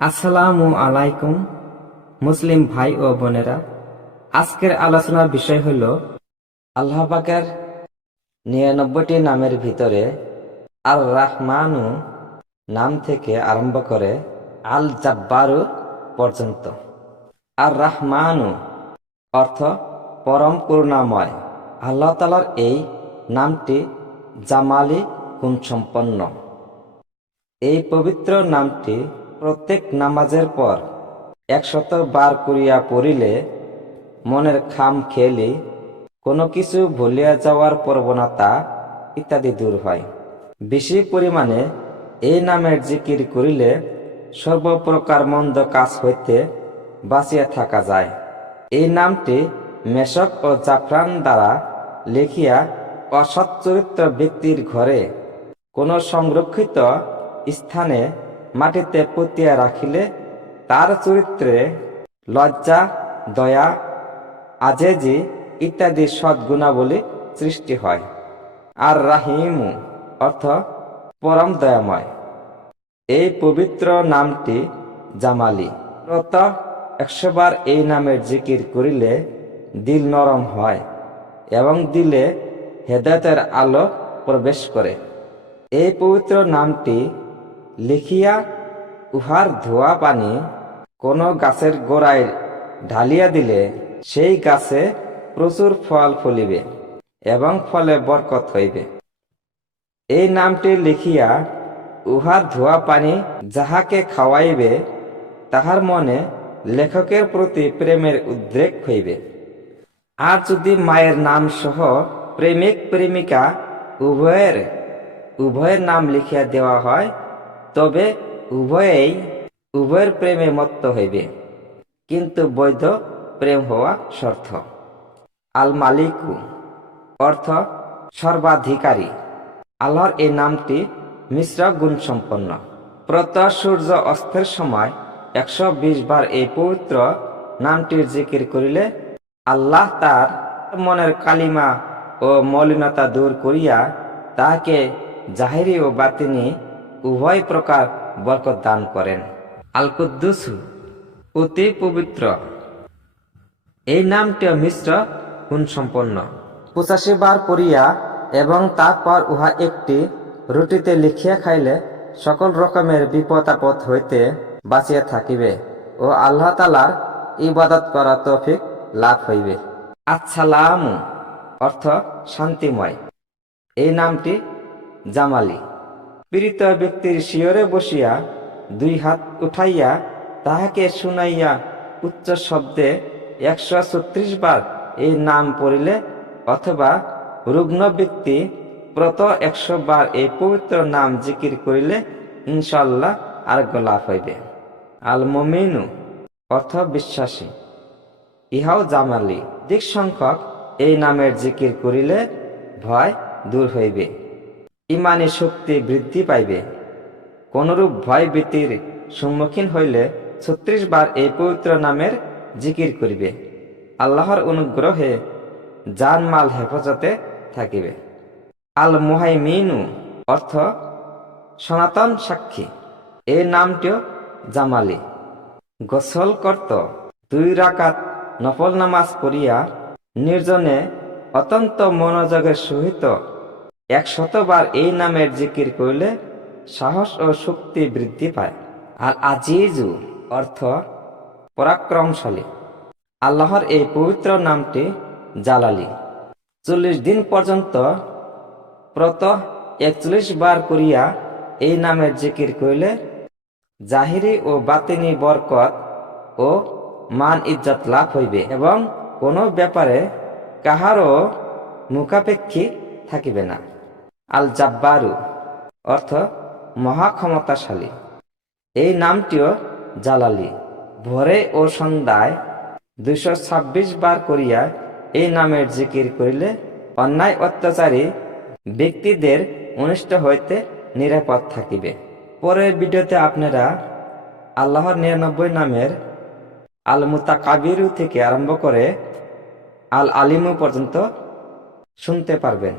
আসসালামু আলাইকুম মুসলিম ভাই ও বোনেরা, আজকের আলোচনার বিষয় হল আল্লাহ পাকের ৯৯টি নামের ভিতরে আর রাহমানু নাম থেকে আরম্ভ করে আল জাব্বারু পর্যন্ত। আর রাহমানু অর্থ পরম করুণাময়। আল্লাহ তাআলার এই নামটি জামালি গুণসম্পন্ন। এই পবিত্র নামটি প্রত্যেক নামাজের পর ১০০ বার করিয়া পড়িলে মনের খাম খেয়ালি, কোনো কিছু ভুলিয়া যাওয়ার প্রবণতা ইত্যাদি দূর হয়। বেশি পরিমাণে এই নামের জিকির করিলে সর্বপ্রকার মন্দ কাজ হইতে বাঁচিয়া থাকা যায়। এই নামটি মেশক ও জাফরান দ্বারা লিখিয়া অসৎ চরিত্র ব্যক্তির ঘরে কোনো সংরক্ষিত স্থানে মাটিতে পুঁতিয়া রাখিলে তার চরিত্রে লজ্জা, দয়া, আজেজি ইত্যাদি সদ্গুণাবলী সৃষ্টি হয়। আর রাহিমু অর্থ পরম দয়াময়। এই পবিত্র নামটি জামালি। প্রত্যহ ১০০ বার এই নামের জিকির করিলে দিল নরম হয় এবং দিলে হেদায়েতের আলো প্রবেশ করে। এই পবিত্র নামটি লিখিয়া উহার ধোয়া পানি কোনো গাছের গোড়ায় ঢালিয়া দিলে সেই গাছে প্রচুর ফল ফলিবে এবং ফলে বরকত হইবে। এই নামটি লিখিয়া উহার ধোয়া পানি যাহাকে খাওয়াইবে তাহার মনে লেখকের প্রতি প্রেমের উদ্রেক হইবে। আর যদি মায়ের নাম সহ প্রেমিক প্রেমিকা উভয়ের নাম লিখিয়া দেওয়া হয় তবে উভয়ের প্রেমে মত্ত হইবে, কিন্তু বৈধ প্রেম হওয়া শর্ত। আল মালিকু অর্থ সর্বাধিকারী। আল্লাহর এই নামটি মিশ্র গুণসম্পন্ন। প্রত্যহ সূর্য অস্তের সময় ১২০ বার এই পবিত্র নামটির জিকির করিলে আল্লাহ তার মনের কালিমা ও মলিনতা দূর করিয়া তাহাকে জাহিরি ও বাতিনি উভয় প্রকার বরকত দান করেন। আল কুদ্দুসু অতি পবিত্র। এই নামটি মিশ্র গুণসম্পন্ন। ৮৫ বার পড়িয়া এবং তারপর উহা একটি রুটিতে লিখিয়া খাইলে সকল রকমের বিপদ আপদ হইতে বাঁচিয়া থাকিবে ও আল্লাহ তাআলার ইবাদত করা তৌফিক লাভ হইবে। আসসালামু অর্থ শান্তিময়। এই নামটি জামালি। পীড়িত ব্যক্তির শিয়রে বসিয়া ২ হাত উঠাইয়া তাহাকে শুনাইয়া উচ্চ শব্দে ১৩৬ বার এই নাম পড়িলে অথবা রুগ্ন ব্যক্তি প্রত্যহ ১০০ বার এই পবিত্র নাম জিকির করিলে ইনশাআল্লাহ আরোগ্য লাভ হইবে। আল মুমিনু অর্থ বিশ্বাসী। ইহাও জামালি। অধিক সংখ্যক এই নামের জিকির করিলে ভয় দূর হইবে, ইমানি শক্তি বৃদ্ধি পাইবে। কোনরূপ ভয় ভীতির সম্মুখীন হইলে ৩৬ বার এই পবিত্র নামের জিকির করিবে। আল্লাহর অনুগ্রহে জানমাল হেফাজতে থাকিবে। আল মুহাইমিনু অর্থ সনাতন সাক্ষী। এই নামটিও জামালি। গোসল করত ২ রাকাত নফল নামাজ পড়িয়া নির্জনে অত্যন্ত মনোযোগের সহিত ১০০ বার এই নামের জিকির করিলে সাহস ও শক্তি বৃদ্ধি পায়। আর আজিজু অর্থ পরাক্রমশালী। আল্লাহর এই পবিত্র নামটি জালালি। ৪০ দিন পর্যন্ত প্রত্যহ ৪১ বার করিয়া এই নামের জিকির করিলে জাহিরি ও বাতিনি বরকত ও মান ইজ্জত লাভ হইবে এবং কোনো ব্যাপারে কাহারও মুখাপেক্ষী থাকিবে না। আল জাব্বারু অর্থ মহাক্ষমতাশালী। এই নামটিও জালালি। ভোরে ও সন্ধ্যায় ২২৬ বার করিয়া এই নামের জিকির করিলে অন্যায় অত্যাচারী ব্যক্তিদের অনিষ্ট হইতে নিরাপদ থাকিবে। পরের ভিডিওতে আপনারা আল্লাহর ৯৯ নামের আল মুতাকাবিরু থেকে আরম্ভ করে আল আলিমু পর্যন্ত শুনতে পারবেন।